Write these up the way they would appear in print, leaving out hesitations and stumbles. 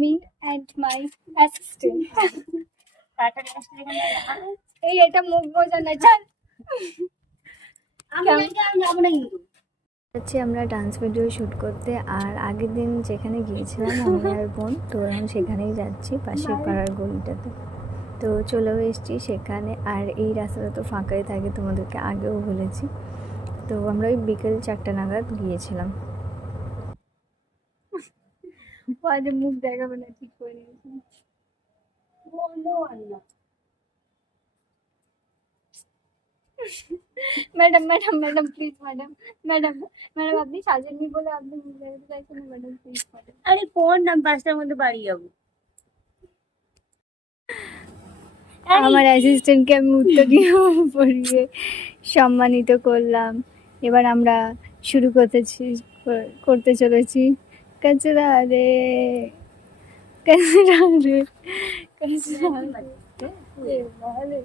me and my assistant. এই এটা মুখ বোঝা না চল যাচ্ছি আমরা ডান্স ভিডিও শ্যুট করতে। আর আগের দিন যেখানে গিয়েছিলাম আমি আর বোন, তো এখন সেখানেই যাচ্ছি পাশের পাড়ার গলিটাতে। তো চলেও এসেছি সেখানে। আর এই রাস্তাটা তো ফাঁকাই থাকে, তোমাদেরকে আগেও বলেছি। তো আমরা ওই বিকেল 4টা নাগাদ গিয়েছিলাম। মুখ দেখাবে না, ঠিক করে নিয়েছি। Madam madam madam please madam madam madam আপনি সাজেননি বলে আপনি মুখ দেখাতে চাইছেন না ম্যাডাম প্লিজ ম্যাডাম। আরে কোন না 5টার মধ্যে বাড়ি যাবো। আমার অ্যাসিস্ট্যান্টকে আমি উত্তর দিয়ে পড়িয়ে সম্মানিত করলাম। এবার আমরা শুরু করতে চলেছি। কাচরা রে কাচরা রে কাচরা রে।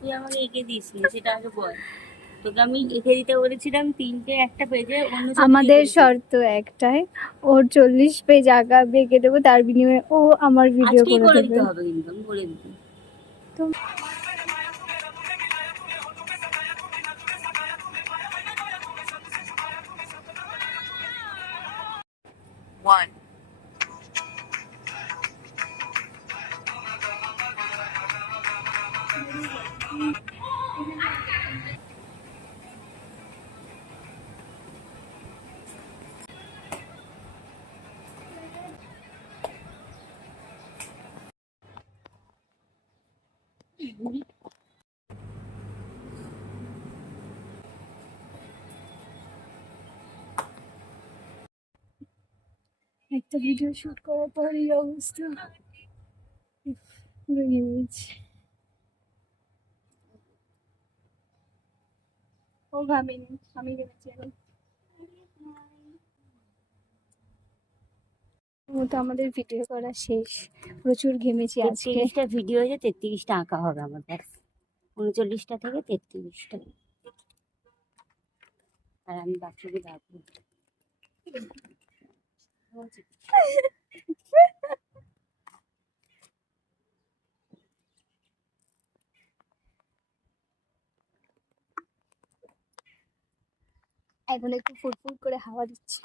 তুই আমাকে এঁকে দিসনি, সেটা আগে বল। তোকে আমি এঁকে দিতে বলেছিলাম 3টে একটা পেজে। আমাদের শর্ত একটাই, ওর 40 পেজ আঁকা বেঁকে দেবো, তার বিনিময়ে ও আমার ভিডিও করে দিতে দেবে। হবে, কিন্তু আমি বলে দিতে। একটা ভিডিও শুট করার পর এই অবস্থা, ভেঙে গেছি। ও ঘামেনি, আমি ঘেমেছি এখন। তো আমাদের ভিডিও করা শেষ, প্রচুর ঘেমেছি আজকে। 33টা ভিডিও হয়েছে, 33টা আঁকা হবে আমার। 39টা থেকে 33টা। আর আমি বাচ্চাকে রাখবো। এখন একটু ফুটফুট করে হাওয়া দিচ্ছে।